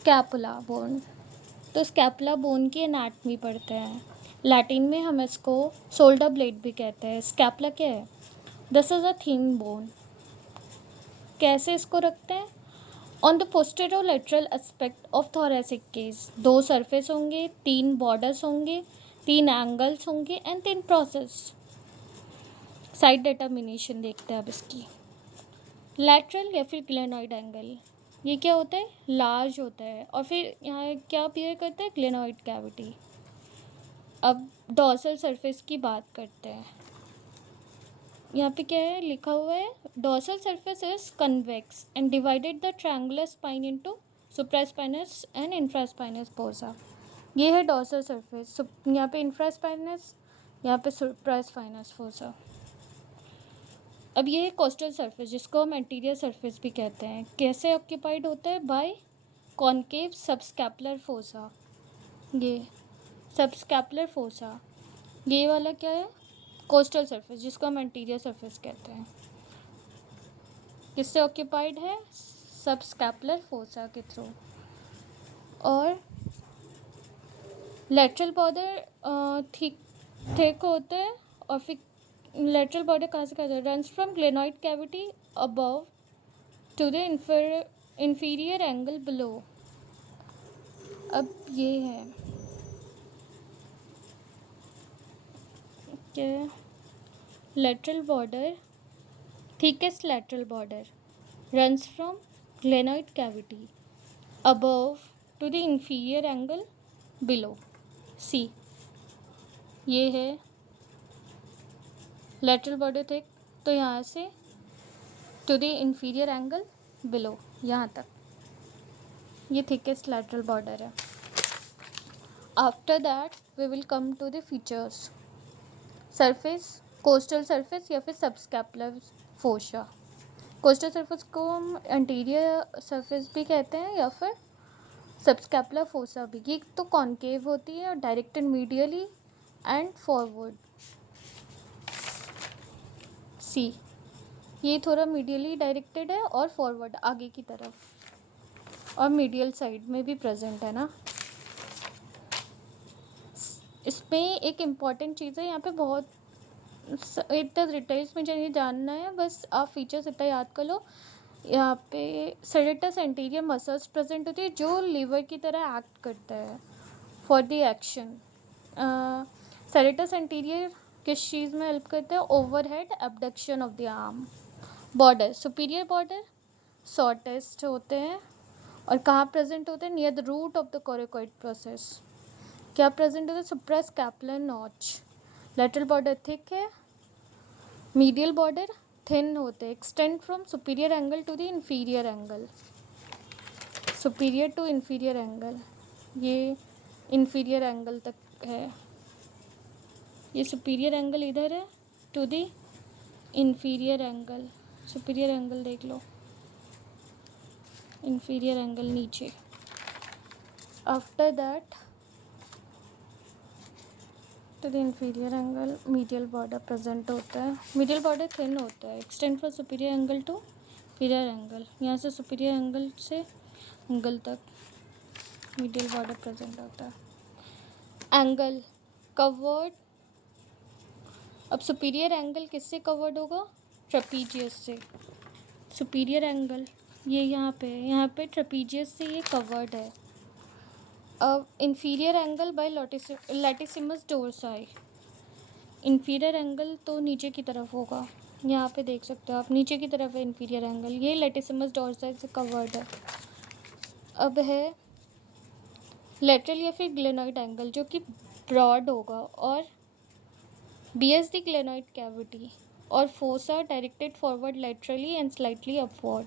Scapula bone. तो scapula bone की anatomy पढ़ते हैं। लैटिन में हम इसको शोल्डर ब्लेड भी कहते हैं। स्कैपुला क्या है? This is a thin bone. कैसे इसको रखते हैं? On the posterolateral aspect of thoracic cage 2 surface होंगे, 3 बॉर्डर्स होंगे, 3 एंगल्स होंगे एंड 3 प्रोसेस। साइड डिटर्मिनेशन देखते हैं अब इसकी। लैटरल या फिर ग्लेनॉइड एंगल, ये क्या होता है? लार्ज होता है और फिर यहाँ क्या अपीयर करता है? Glenoid cavity. अब डॉर्सल सरफेस की बात करते हैं। यहाँ पे क्या है लिखा हुआ है? Dorsal surface is convex and divided the triangular spine into supraspinous and infraspinous fossa. ये है डॉर्सल सरफेस। यहाँ पे इंफ्रास्पाइनस, यहाँ पे सुप्रास्पाइनस फोसा। अब ये है कोस्टल सरफेस, जिसको हम एंटीरियर सरफेस भी कहते हैं। कैसे ऑक्यूपाइड होता है? By concave subscapular fossa. ये सबस्कैपुलर फोसा, ये वाला क्या है? कोस्टल सरफेस, जिसको हम एंटीरियर सरफेस कहते हैं। किससे ऑक्यूपाइड है? सबस्कैपुलर फोसा के थ्रू। और लेटरल बॉर्डर थिक होता है और फिर लेटरल बॉर्डर कहाँ से कहते हैं? Runs from glenoid cavity above to the inferior angle below. अब ये है क्या? Lateral border, thickest lateral border runs from glenoid cavity above to the inferior angle below. See, ये है लेटरल बॉर्डर थिक, तो यहाँ से to the inferior angle below, यहाँ तक ये थिकेस्ट लेटरल बॉर्डर है। After that we will come to the features. Surface, costal surface या फिर सबस्कैपुलर फोसा। कोस्टल सरफेस को हम एंटीरियर सरफेस भी कहते हैं या फिर सबस्कैपुलर फोसा भी। ये तो कॉनकेव होती है और डायरेक्टेड मीडियली एंड फॉरवर्ड। सी, ये थोड़ा मीडियली डायरेक्टेड है और फॉरवर्ड आगे की तरफ, और मीडियल साइड में भी प्रेजेंट है ना। इसमें एक इम्पॉर्टेंट चीज़ है, यहाँ पे बहुत इतना डिटेल्स में नहीं जानना है, बस आप फीचर्स इतना याद कर लो। यहाँ पे सेरेटस एंटीरियर मसल्स प्रेजेंट होती है जो लीवर की तरह एक्ट करता है for the action. Serratus anterior किस चीज़ में हेल्प करता है? Overhead abduction of the arm. Border, superior border shortest होते हैं और कहाँ प्रेजेंट होते हैं? Near the root of the coracoid process. क्या प्रेजेंट होता है? Suprascapular notch. Lateral border thick है, मीडियल बॉर्डर थिन होते हैं। Extend from superior angle to the inferior angle, superior to inferior angle, ये इंफीरियर एंगल तक है। ये सुपीरियर एंगल इधर है to the inferior angle. Superior angle देख लो, इंफीरियर एंगल नीचे। After that to the inferior angle medial border present होता है। मीडियल बॉर्डर थिन होता है। Extend from superior angle to inferior angle, यहाँ से सुपीरियर एंगल से एंगल तक मीडियल बॉर्डर प्रेजेंट होता है। एंगल कवर्ड, अब सुपीरियर एंगल किससे कवर्ड होगा? ट्रेपीजियस से। सुपीरियर एंगल ये यहाँ पे ट्रेपीजियस से ये कवर्ड है। अब inferior angle by latissimus डोर्साई। Inferior angle तो नीचे की तरफ होगा, यहाँ पे देख सकते हो आप, नीचे की तरफ है इंफीरियर एंगल। ये लैटिसिमस डोर्साई से कवर्ड है। अब है लेटरल या फिर ग्लेनॉइड एंगल, जो कि ब्रॉड होगा और बियर्स द ग्लेनॉइड कैविटी, और fossa directed forward laterally and slightly upward.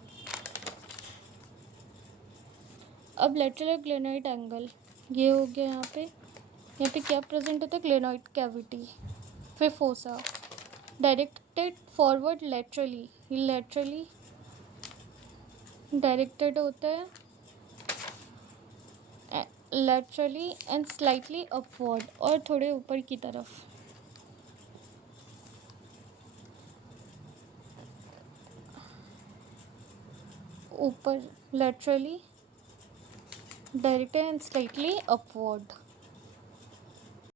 अब लेटरल और ग्लेनॉइड एंगल ये हो गया। यहाँ पे क्या प्रेजेंट होता है? ग्लेनॉइड कैविटी, फिर फोसा डायरेक्टेड फॉरवर्ड लेटरली, ये लेटरली डायरेक्टेड होता है, लेटरली एंड स्लाइटली अपवर्ड, और थोड़े ऊपर की तरफ। ऊपर laterally Directly and slightly upward.